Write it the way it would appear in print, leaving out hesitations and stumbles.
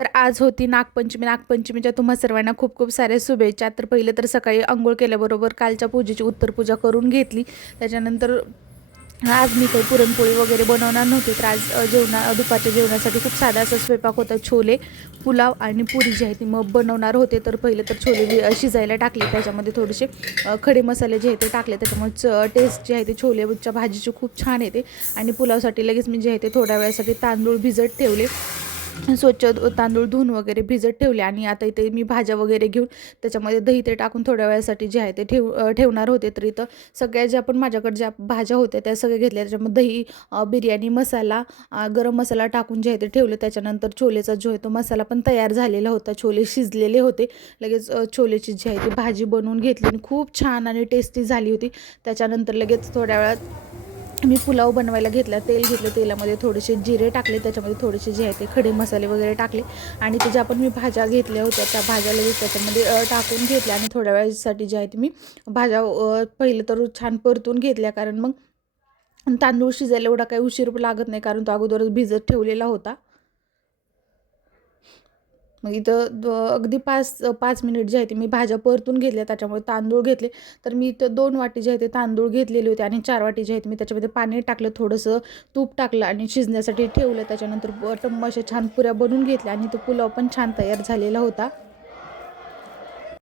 तर आज होती नागपंचमी. नागपंचमीच्या तुम्हा सर्वांना खूप खूप साऱ्या शुभेच्छा. तर पहिलं तर सकाळी अंघोळ केल्याबरोबर कालच्या पूजेची उत्तरपूजा करून घेतली. त्याच्यानंतर आज मी काही पुरणपोळी वगैरे बनवणार नव्हते. तर आज दुपारच्या जेवणासाठी खूप साधा असा स्वयंपाक होता. छोले, पुलाव आणि पुरी जी आहे ती मग बनवणार होते. तर पहिलं तर छोले शिजायला टाकले. त्याच्यामध्ये थोडेसे खडे मसाले जे आहे ते टाकले. त्याच्यामुळे टेस्ट जी आहे ते छोलेच्या भाजीची खूप छान येते. आणि पुलावसाठी लगेच मी जे आहे ते थोड्या वेळासाठी तांदूळ भिजत ठेवले. स्वच्छ तांदूळ धुवून वगैरे भिजत ठेवले. आणि आता इथे मी भाज्या वगैरे घेऊन त्याच्यामध्ये दही ते टाकून थोड्या वेळासाठी जे आहे ते ठेवणार होते. तर इथं सगळ्या ज्या पण माझ्याकडे ज्या भाज्या होत्या त्या सगळ्या घेतल्या. त्याच्यामध्ये दही, बिर्याणी मसाला, गरम मसाला टाकून जे आहे ते ठेवले. त्याच्यानंतर छोलेचा जो आहे तो मसाला पण तयार झालेला होता. छोले शिजलेले होते. लगेच छोलेची जी आहे ती भाजी बनवून घेतली आणि खूप छान आणि टेस्टी झाली होती. त्याच्यानंतर लगेच थोड्या वेळात मी पुलाव बनवायला घेतला. तेल घेतलं, तेलामध्ये थोडेसे जिरे टाकले, त्याच्यामध्ये थोडेसे जे आहे ते खडे मसाले वगैरे टाकले. आणि ते ज्या पण मी भाज्या घेतल्या होत्या त्या भाज्या लगेच त्याच्यामध्ये टाकून घेतल्या. आणि थोड्या वेळासाठी जे आहे ते मी भाज्या पहिलं तर छान परतून घेतल्या. कारण मग तांदूळ शिजायला एवढा काही उशीर लागत नाही, कारण तो अगोदरच भिजत ठेवलेला होता. मग इथं अगदी 5 मिनिट जे आहे ते मी भाज्या परतून घेतल्या. त्याच्यामुळे तांदूळ घेतले. तर मी इथं 2 वाटी जे आहे ते तांदूळ घेतलेले होते आणि 4 वाटी जे आहेत मी त्याच्यामध्ये पाणी टाकलं, थोडंसं तूप टाकलं आणि शिजण्यासाठी ठेवलं. त्याच्यानंतर टम्म अशा छान पुऱ्या बनवून घेतल्या आणि तो पुलाव पण छान तयार झालेला होता.